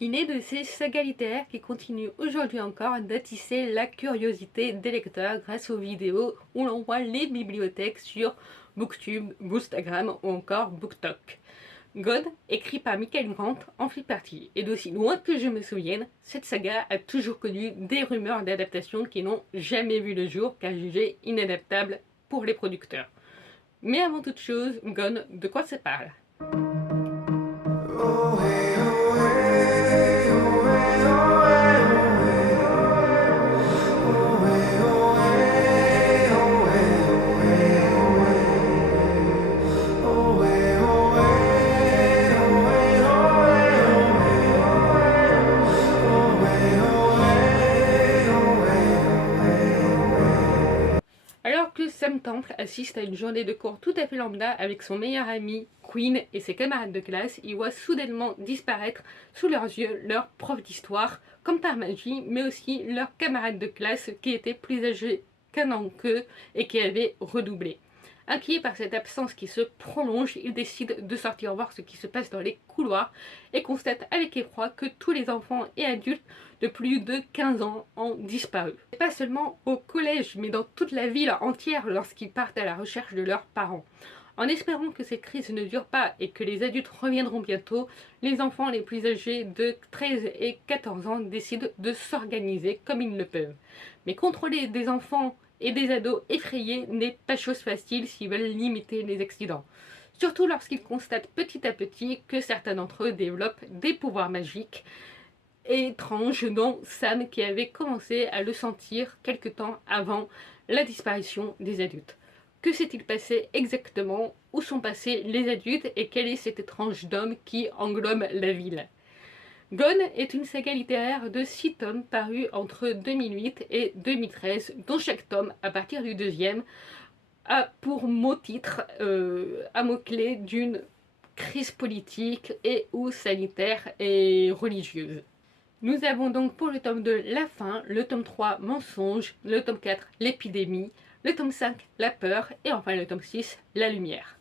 Il est de ces sagas littéraires qui continuent aujourd'hui encore d'attiser la curiosité des lecteurs grâce aux vidéos où l'on voit les bibliothèques sur Booktube, Bookstagram ou encore BookTok. God, écrit par Michael Grant, en fait partie, et d'aussi loin que je me souvienne, cette saga a toujours connu des rumeurs d'adaptation qui n'ont jamais vu le jour car jugées inadaptables pour les producteurs. Mais avant toute chose, Gone, de quoi ça parle? Alors que Sam Temple assiste à une journée de cours tout à fait lambda avec son meilleur ami Queen et ses camarades de classe, il voit soudainement disparaître sous leurs yeux leur prof d'histoire, comme par magie, mais aussi leurs camarades de classe qui étaient plus âgés qu'un an qu'eux et qui avaient redoublé. Inquiet par cette absence qui se prolonge, il décide de sortir voir ce qui se passe dans les couloirs et constate avec effroi que tous les enfants et adultes de plus de 15 ans ont disparu. Et pas seulement au collège, mais dans toute la ville entière lorsqu'ils partent à la recherche de leurs parents. En espérant que cette crise ne dure pas et que les adultes reviendront bientôt, les enfants les plus âgés de 13 et 14 ans décident de s'organiser comme ils le peuvent. Mais contrôler des enfants et des ados effrayés n'est pas chose facile s'ils veulent limiter les accidents. Surtout lorsqu'ils constatent petit à petit que certains d'entre eux développent des pouvoirs magiques et étranges, dont Sam qui avait commencé à le sentir quelque temps avant la disparition des adultes. Que s'est-il passé exactement? Où sont passés les adultes? Et quel est cet étrange dôme qui englobe la ville? Gone est une saga littéraire de 6 tomes parus entre 2008 et 2013, dont chaque tome, à partir du deuxième, a pour mot-titre, un mot-clé d'une crise politique et ou sanitaire et religieuse. Nous avons donc pour le tome 2 la fin, le tome 3 mensonge, le tome 4 l'épidémie, le tome 5 la peur et enfin le tome 6 la lumière.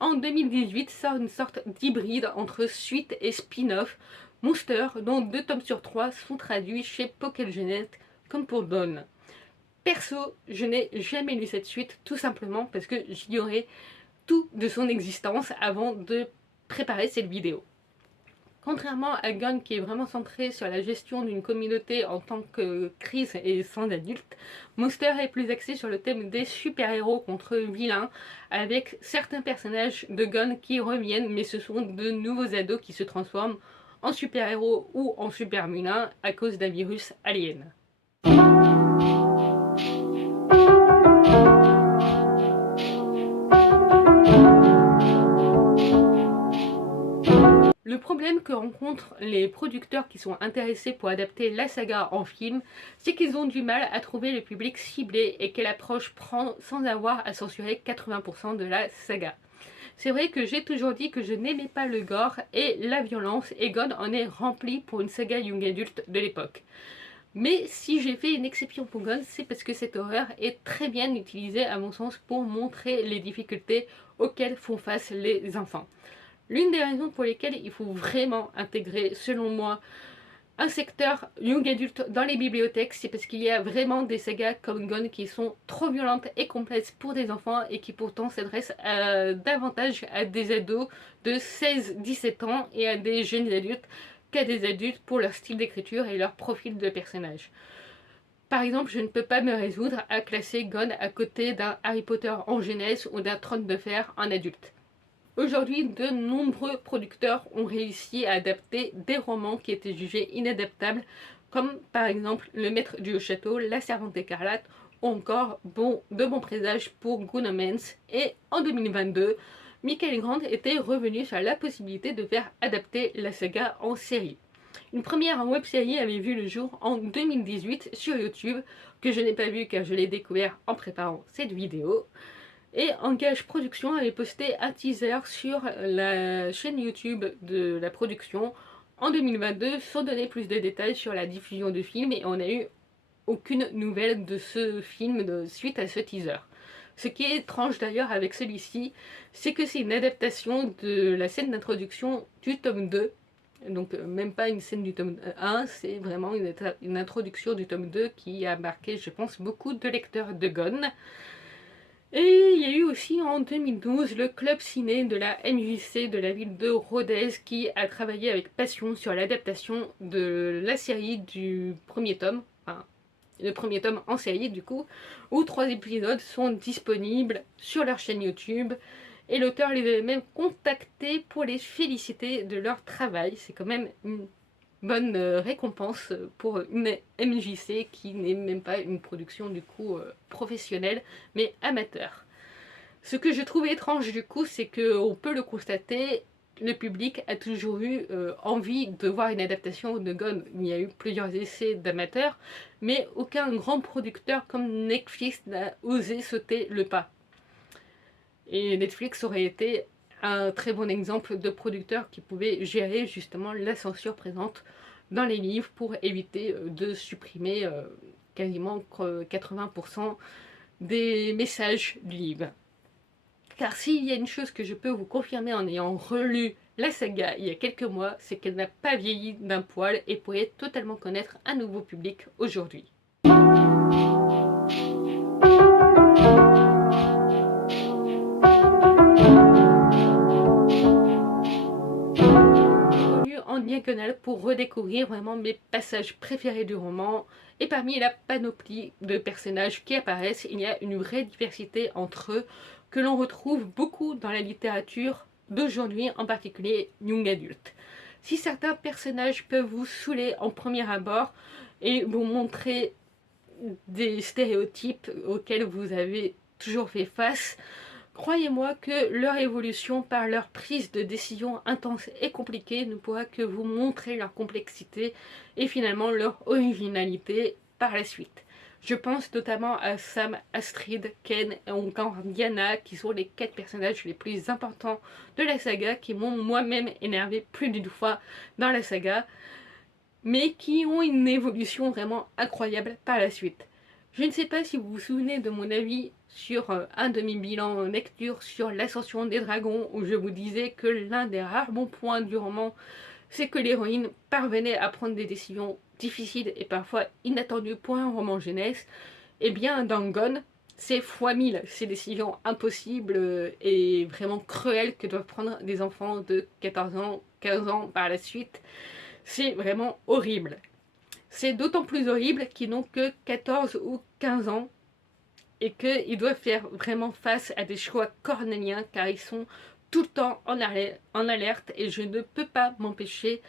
En 2018 sort une sorte d'hybride entre suite et spin-off, Monster, dont 2 tomes sur 3 sont traduits chez Pocket Jeunesse comme pour Dawn. Perso, je n'ai jamais lu cette suite tout simplement parce que j'ignorais tout de son existence avant de préparer cette vidéo. Contrairement à Gone qui est vraiment centré sur la gestion d'une communauté en tant que crise et sans adultes, Monster est plus axé sur le thème des super-héros contre vilains, avec certains personnages de Gone qui reviennent, mais ce sont de nouveaux ados qui se transforment en super-héros ou en super-vilains à cause d'un virus alien. Le problème que rencontrent les producteurs qui sont intéressés pour adapter la saga en film, c'est qu'ils ont du mal à trouver le public ciblé et quelle approche prendre sans avoir à censurer 80% de la saga. C'est vrai que j'ai toujours dit que je n'aimais pas le gore et la violence, et Gone en est rempli pour une saga young adulte de l'époque. Mais si j'ai fait une exception pour Gone, c'est parce que cette horreur est très bien utilisée à mon sens pour montrer les difficultés auxquelles font face les enfants. L'une des raisons pour lesquelles il faut vraiment intégrer, selon moi, un secteur young adulte dans les bibliothèques, c'est parce qu'il y a vraiment des sagas comme Gone qui sont trop violentes et complexes pour des enfants et qui pourtant s'adressent davantage à des ados de 16-17 ans et à des jeunes adultes qu'à des adultes pour leur style d'écriture et leur profil de personnage. Par exemple, je ne peux pas me résoudre à classer Gone à côté d'un Harry Potter en jeunesse ou d'un Trône de Fer en adulte. Aujourd'hui, de nombreux producteurs ont réussi à adapter des romans qui étaient jugés inadaptables, comme par exemple Le Maître du Haut-Château, La Servante écarlate, ou encore De bons présages pour Good Omens. Et en 2022, Michael Grant était revenu sur la possibilité de faire adapter la saga en série. Une première web-série avait vu le jour en 2018 sur YouTube, que je n'ai pas vu car je l'ai découvert en préparant cette vidéo. Et Engage Production avait posté un teaser sur la chaîne YouTube de la production en 2022 sans donner plus de détails sur la diffusion du film, et on n'a eu aucune nouvelle de ce film suite à ce teaser. Ce qui est étrange d'ailleurs avec celui-ci, c'est que c'est une adaptation de la scène d'introduction du tome 2 Donc même pas une scène du tome 1, c'est vraiment une introduction du tome 2 qui a marqué, je pense, beaucoup de lecteurs de Gone. Et il y a eu aussi en 2012 le club ciné de la MJC de la ville de Rodez qui a travaillé avec passion sur l'adaptation de la série du premier tome, enfin le premier tome en série du coup, où 3 épisodes sont disponibles sur leur chaîne YouTube. Et l'auteur les avait même contactés pour les féliciter de leur travail. C'est quand même une bonne récompense pour une MJC qui n'est même pas une production du coup professionnelle mais amateur. Ce que je trouve étrange du coup, c'est qu'on peut le constater, le public a toujours eu envie de voir une adaptation de Gone. Il y a eu plusieurs essais d'amateurs, mais aucun grand producteur comme Netflix n'a osé sauter le pas. Et Netflix aurait été un très bon exemple de producteur qui pouvait gérer justement la censure présente dans les livres pour éviter de supprimer quasiment 80% des messages du livre. Car s'il y a une chose que je peux vous confirmer en ayant relu la saga il y a quelques mois, c'est qu'elle n'a pas vieilli d'un poil et pourrait totalement connaître un nouveau public aujourd'hui. En diagonale pour redécouvrir vraiment mes passages préférés du roman. Et parmi la panoplie de personnages qui apparaissent, il y a une vraie diversité entre eux que l'on retrouve beaucoup dans la littérature d'aujourd'hui, en particulier young adulte. Si certains personnages peuvent vous saouler en premier abord et vous montrer des stéréotypes auxquels vous avez toujours fait face, croyez-moi que leur évolution par leur prise de décision intense et compliquée ne pourra que vous montrer leur complexité et finalement leur originalité par la suite. Je pense notamment à Sam, Astrid, Ken et encore Diana qui sont les 4 personnages les plus importants de la saga qui m'ont moi-même énervé plus d'une fois dans la saga mais qui ont une évolution vraiment incroyable par la suite. Je ne sais pas si vous vous souvenez de mon avis sur un de mes bilans lecture sur l'ascension des dragons où je vous disais que l'un des rares bons points du roman c'est que l'héroïne parvenait à prendre des décisions difficiles et parfois inattendues pour un roman jeunesse. Et bien dans Gone, c'est fois 1000 ces décisions impossibles et vraiment cruelles que doivent prendre des enfants de 14 ans, 15 ans par la suite. C'est vraiment horrible. C'est d'autant plus horrible qu'ils n'ont que 14 ou 15 ans et qu'ils doivent faire vraiment face à des choix cornéliens car ils sont tout le temps en alerte et je ne peux pas m'empêcher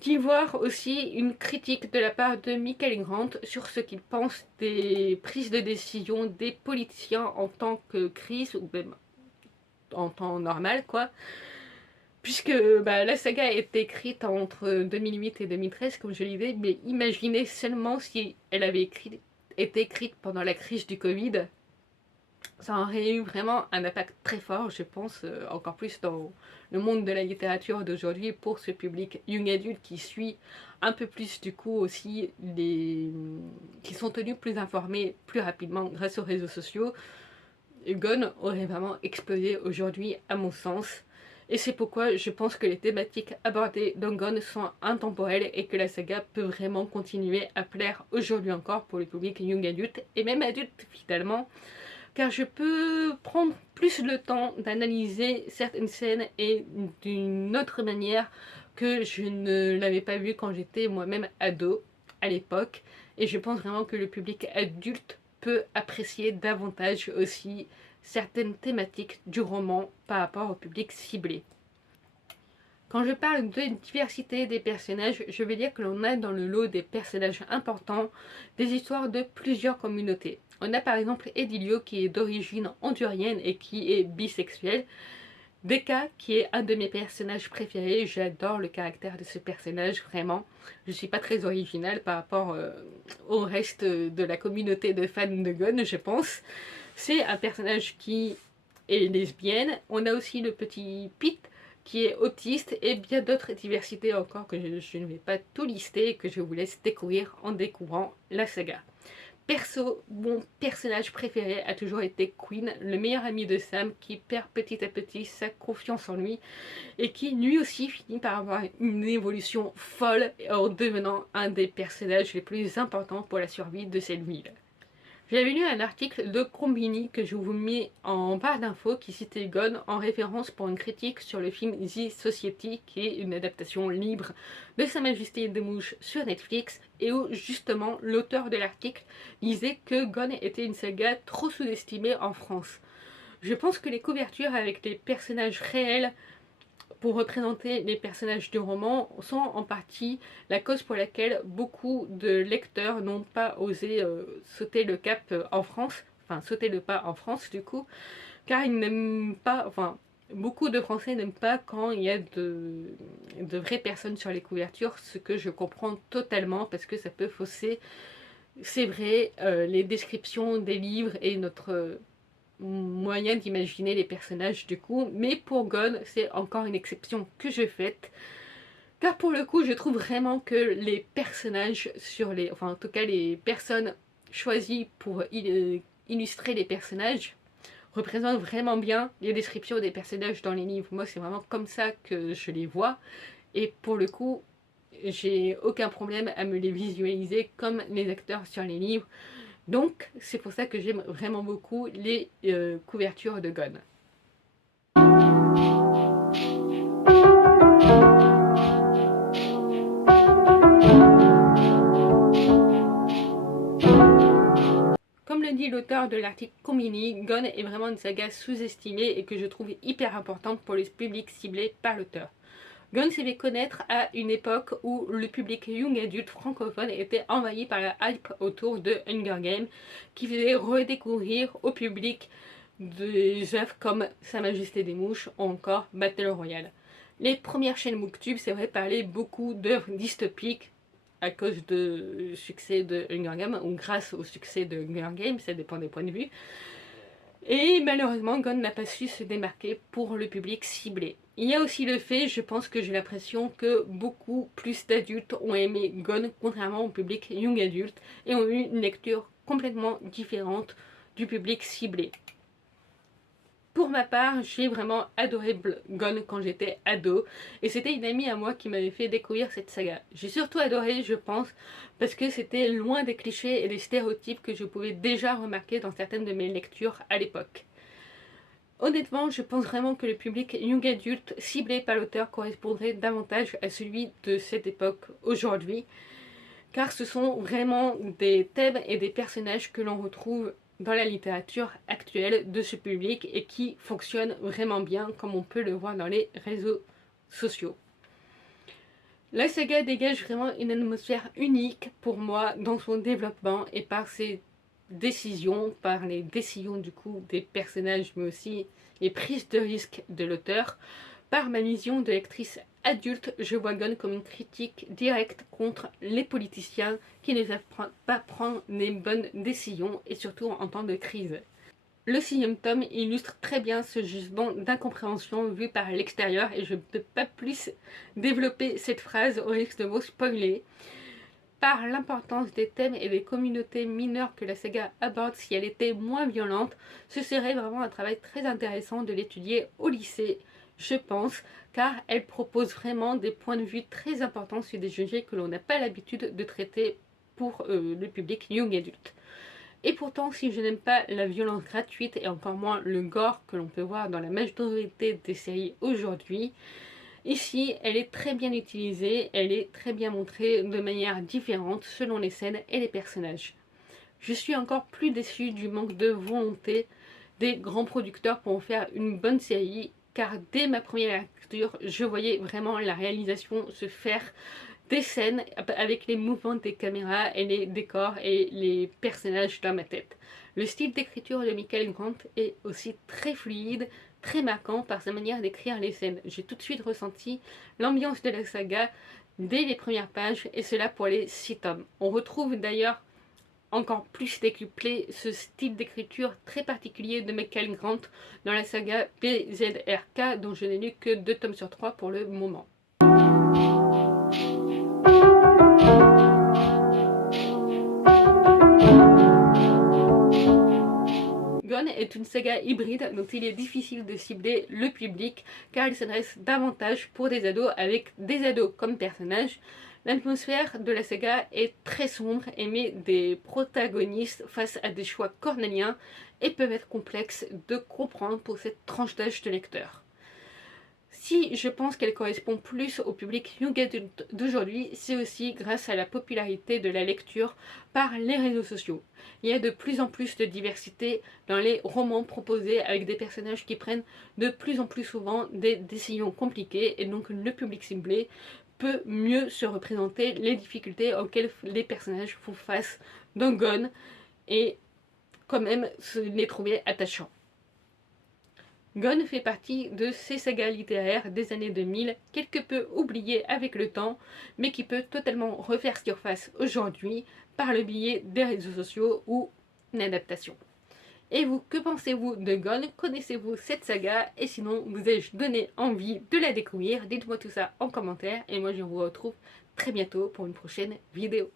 d'y voir aussi une critique de la part de Michael Grant sur ce qu'il pense des prises de décision des politiciens en tant que crise ou même en temps normal quoi. Puisque la saga a été écrite entre 2008 et 2013, comme je l'ai dit, mais imaginez seulement si elle avait été écrite pendant la crise du Covid. Ça aurait eu vraiment un impact très fort, je pense, encore plus dans le monde de la littérature d'aujourd'hui pour ce public young adulte qui suit un peu plus du coup aussi qui sont tenus plus informés plus rapidement grâce aux réseaux sociaux. Gone aurait vraiment explosé aujourd'hui à mon sens. Et c'est pourquoi je pense que les thématiques abordées dans Gone sont intemporelles et que la saga peut vraiment continuer à plaire aujourd'hui encore pour le public young adulte et même adulte finalement. Car je peux prendre plus le temps d'analyser certaines scènes et d'une autre manière que je ne l'avais pas vu quand j'étais moi-même ado à l'époque. Et je pense vraiment que le public adulte peut apprécier davantage aussi certaines thématiques du roman par rapport au public ciblé. Quand je parle de diversité des personnages, je vais dire que l'on a dans le lot des personnages importants des histoires de plusieurs communautés. On a par exemple Edilio qui est d'origine hondurienne et qui est bisexuel. Deka qui est un de mes personnages préférés, j'adore le caractère de ce personnage vraiment. Je ne suis pas très originale par rapport au reste de la communauté de fans de Gone je pense. C'est un personnage qui est lesbienne. On a aussi le petit Pete qui est autiste et bien d'autres diversités encore que je ne vais pas tout lister et que je vous laisse découvrir en découvrant la saga. Perso, mon personnage préféré a toujours été Quinn, le meilleur ami de Sam qui perd petit à petit sa confiance en lui et qui lui aussi finit par avoir une évolution folle en devenant un des personnages les plus importants pour la survie de cette ville. J'avais lu un article de Combini que je vous mets en barre d'infos qui citait Gon en référence pour une critique sur le film The Society qui est une adaptation libre de Sa Majesté des Mouches sur Netflix et où justement l'auteur de l'article disait que Gon était une saga trop sous-estimée en France. Je pense que les couvertures avec des personnages réels pour représenter les personnages du roman sont en partie la cause pour laquelle beaucoup de lecteurs n'ont pas osé sauter le cap en France, enfin sauter le pas en France du coup, car ils n'aiment pas, enfin beaucoup de Français n'aiment pas quand il y a de vraies personnes sur les couvertures, ce que je comprends totalement parce que ça peut fausser, c'est vrai, les descriptions des livres et notre moyen d'imaginer les personnages du coup, mais pour Gon c'est encore une exception que je faite car pour le coup je trouve vraiment que les personnages sur les, enfin en tout cas les personnes choisies pour illustrer les personnages représentent vraiment bien les descriptions des personnages dans les livres. Moi c'est vraiment comme ça que je les vois et pour le coup j'ai aucun problème à me les visualiser comme les acteurs sur les livres. Donc c'est pour ça que j'aime vraiment beaucoup les couvertures de Gon. Comme le dit l'auteur de l'article Combini, Gon est vraiment une saga sous-estimée et que je trouve hyper importante pour les publics ciblés par l'auteur. Gon s'est fait connaître à une époque où le public young adulte francophone était envahi par la hype autour de Hunger Games, qui faisait redécouvrir au public des œuvres comme Sa Majesté des Mouches ou encore Battle Royale. Les premières chaînes Booktube, c'est vrai, parlaient beaucoup d'œuvres dystopiques à cause du succès de Hunger Games ou grâce au succès de Hunger Games, ça dépend des points de vue. Et malheureusement, Gon n'a pas su se démarquer pour le public ciblé. Il y a aussi le fait, je pense que j'ai l'impression que beaucoup plus d'adultes ont aimé Gon, contrairement au public young adulte, et ont eu une lecture complètement différente du public ciblé. Pour ma part, j'ai vraiment adoré Gon quand j'étais ado, et c'était une amie à moi qui m'avait fait découvrir cette saga. J'ai surtout adoré, je pense, parce que c'était loin des clichés et des stéréotypes que je pouvais déjà remarquer dans certaines de mes lectures à l'époque. Honnêtement, je pense vraiment que le public young adulte ciblé par l'auteur correspondrait davantage à celui de cette époque aujourd'hui, car ce sont vraiment des thèmes et des personnages que l'on retrouve dans la littérature actuelle de ce public et qui fonctionnent vraiment bien comme on peut le voir dans les réseaux sociaux. La saga dégage vraiment une atmosphère unique pour moi dans son développement et par ses décisions, par les décisions du coup des personnages mais aussi les prises de risque de l'auteur. Par ma vision de lectrice adulte, je vois Gon comme une critique directe contre les politiciens qui ne savent pas prendre les bonnes décisions et surtout en temps de crise. Le 6e tome illustre très bien ce jugement d'incompréhension vu par l'extérieur et je ne peux pas plus développer cette phrase au risque de vous spoiler. Par l'importance des thèmes et des communautés mineures que la saga aborde, si elle était moins violente, ce serait vraiment un travail très intéressant de l'étudier au lycée, je pense, car elle propose vraiment des points de vue très importants sur des sujets que l'on n'a pas l'habitude de traiter pour le public young adulte. Et pourtant, si je n'aime pas la violence gratuite et encore moins le gore que l'on peut voir dans la majorité des séries aujourd'hui, ici, elle est très bien utilisée, elle est très bien montrée de manière différente selon les scènes et les personnages. Je suis encore plus déçue du manque de volonté des grands producteurs pour en faire une bonne série, car dès ma première lecture, je voyais vraiment la réalisation se faire des scènes avec les mouvements des caméras et les décors et les personnages dans ma tête. Le style d'écriture de Michael Grant est aussi très fluide, très marquant par sa manière d'écrire les scènes. J'ai tout de suite ressenti l'ambiance de la saga dès les premières pages et cela pour les 6 tomes. On retrouve d'ailleurs encore plus décuplé ce style d'écriture très particulier de Michael Grant dans la saga BZRK dont je n'ai lu que 2 tomes sur 3 pour le moment. est une saga hybride dont il est difficile de cibler le public car il s'adresse davantage pour des ados avec des ados comme personnages. L'atmosphère de la saga est très sombre et met des protagonistes face à des choix cornéliens et peuvent être complexes de comprendre pour cette tranche d'âge de lecteur. Si je pense qu'elle correspond plus au public young adulte d'aujourd'hui, c'est aussi grâce à la popularité de la lecture par les réseaux sociaux. Il y a de plus en plus de diversité dans les romans proposés avec des personnages qui prennent de plus en plus souvent des décisions compliquées et donc le public ciblé peut mieux se représenter les difficultés auxquelles les personnages font face dans Gone et quand même se les trouver attachants. Gone fait partie de ces sagas littéraires des années 2000, quelque peu oubliées avec le temps, mais qui peut totalement refaire surface aujourd'hui par le biais des réseaux sociaux ou une adaptation. Et vous, que pensez-vous de Gone? Connaissez-vous cette saga? Et sinon, vous ai-je donné envie de la découvrir? Dites-moi tout ça en commentaire, et moi je vous retrouve très bientôt pour une prochaine vidéo.